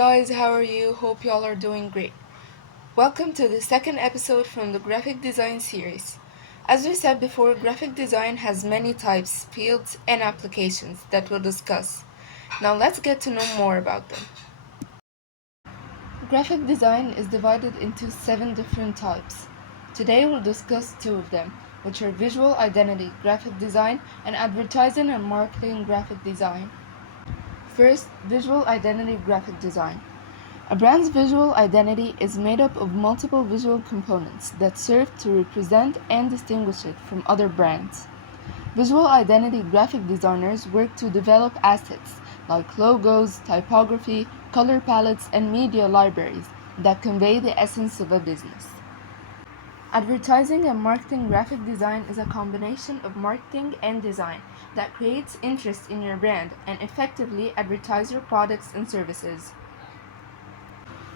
guys, how are you? Hope y'all are doing great. Welcome to the second episode from the graphic design series. As we said before, graphic design has many types, fields, and applications that we'll discuss. Now let's get to know more about them. Graphic design is divided into 7 different types. Today we'll discuss 2 of them, which are visual identity graphic design and advertising and marketing graphic design. First, visual identity graphic design. A brand's visual identity is made up of multiple visual components that serve to represent and distinguish it from other brands. Visual identity graphic designers work to develop assets like logos, typography, color palettes, and media libraries that convey the essence of a business. Advertising and marketing graphic design is a combination of marketing and design that creates interest in your brand and effectively advertise your products and services.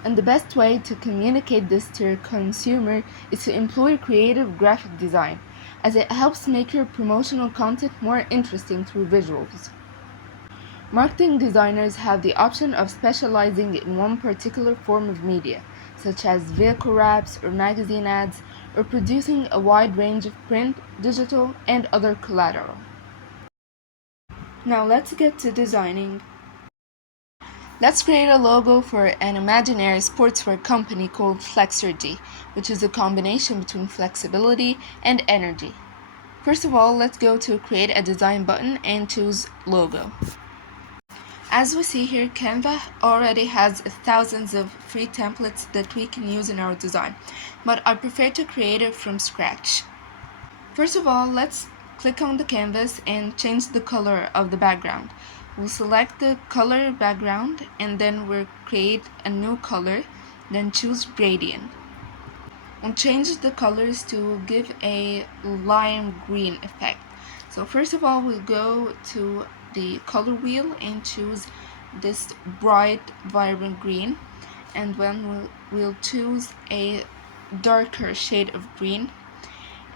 And the best way to communicate this to your consumer is to employ creative graphic design, as it helps make your promotional content more interesting through visuals. Marketing designers have the option of specializing in one particular form of media, such as vehicle wraps or magazine ads, or producing a wide range of print, digital, and other collateral. Now let's get to designing. Let's create a logo for an imaginary sportswear company called Flexergy, which is a combination between flexibility and energy. First of all, let's go to create a design button and choose logo. As we see here, Canva already has thousands of free templates that we can use in our design, but I prefer to create it from scratch. First of all, let's click on the canvas and change the color of the background. We'll select the color background and then we'll create a new color, then choose gradient. We'll change the colors to give a lime green effect. So first of all, we'll go to the color wheel and choose this bright vibrant green, and then we'll choose a darker shade of green.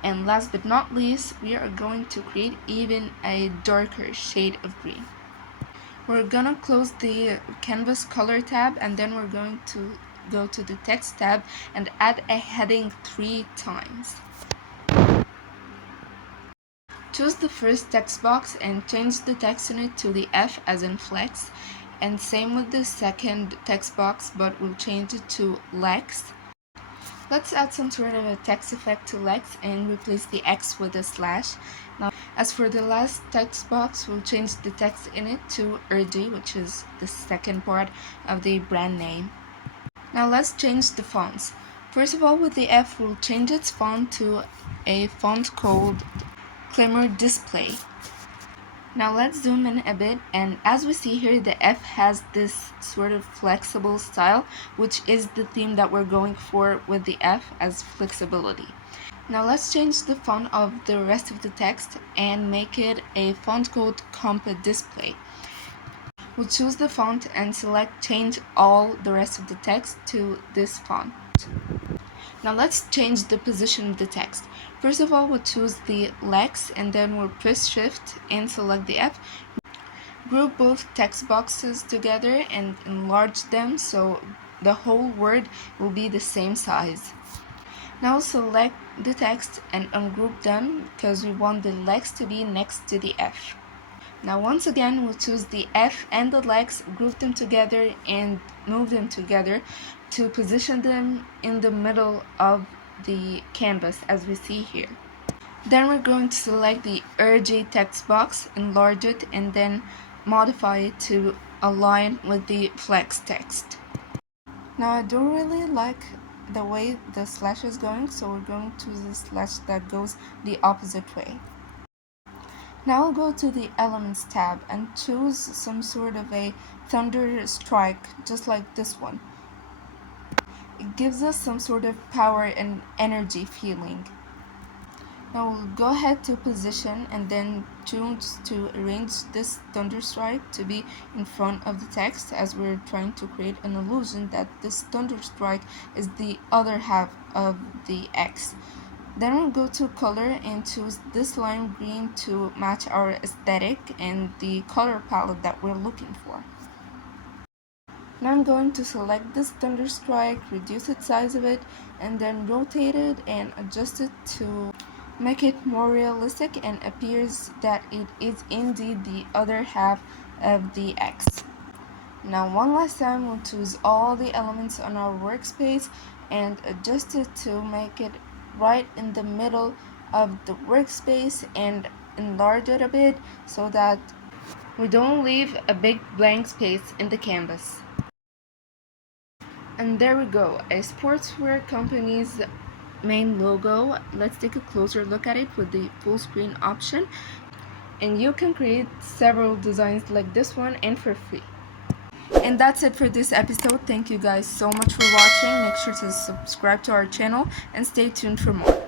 And last but not least, we are going to create even a darker shade of green. We're gonna close the canvas color tab and then we're going to go to the text tab and add a heading 3 times. Choose the first text box and change the text in it to the F as in flex, and same with the second text box, but we'll change it to Lex. Let's add some sort of a text effect to Lex and replace the X with a slash. Now, as for the last text box, we'll change the text in it to Urgy, which is the second part of the brand name. Now let's change the fonts. First of all, with the F, we'll change its font to a font called Climber Display. Now let's zoom in a bit, and as we see here, the F has this sort of flexible style, which is the theme that we're going for with the F as flexibility. Now let's change the font of the rest of the text and make it a font called Compa Display. We'll choose the font and select change all the rest of the text to this font. Now let's change the position of the text. First of all, we'll choose the Lex and then we'll press Shift and select the F. Group both text boxes together and enlarge them so the whole word will be the same size. Now select the text and ungroup them because we want the Lex to be next to the F. Now once again, we'll choose the F and the Lex, group them together and move them together to position them in the middle of the canvas as we see here. Then we're going to select the Urgy text box, enlarge it, and then modify it to align with the flex text. Now I don't really like the way the slash is going, so we're going to choose the slash that goes the opposite way. Now I'll go to the Elements tab and choose some sort of a thunder strike, just like this one. It gives us some sort of power and energy feeling. Now we'll go ahead to position and then choose to arrange this thunder strike to be in front of the text, as we're trying to create an illusion that this thunder strike is the other half of the X. Then we'll go to color and choose this lime green to match our aesthetic and the color palette that we're looking for. Now I'm going to select this thunderstrike, reduce its size of it, and then rotate it and adjust it to make it more realistic and appears that it is indeed the other half of the X. Now one last time we'll choose all the elements on our workspace and adjust it to make it right in the middle of the workspace and enlarge it a bit so that we don't leave a big blank space in the canvas. And there we go, a sportswear company's main logo. Let's take a closer look at it with the full screen option. And you can create several designs like this one and for free. And that's it for this episode. Thank you guys so much for watching. Make sure to subscribe to our channel and stay tuned for more.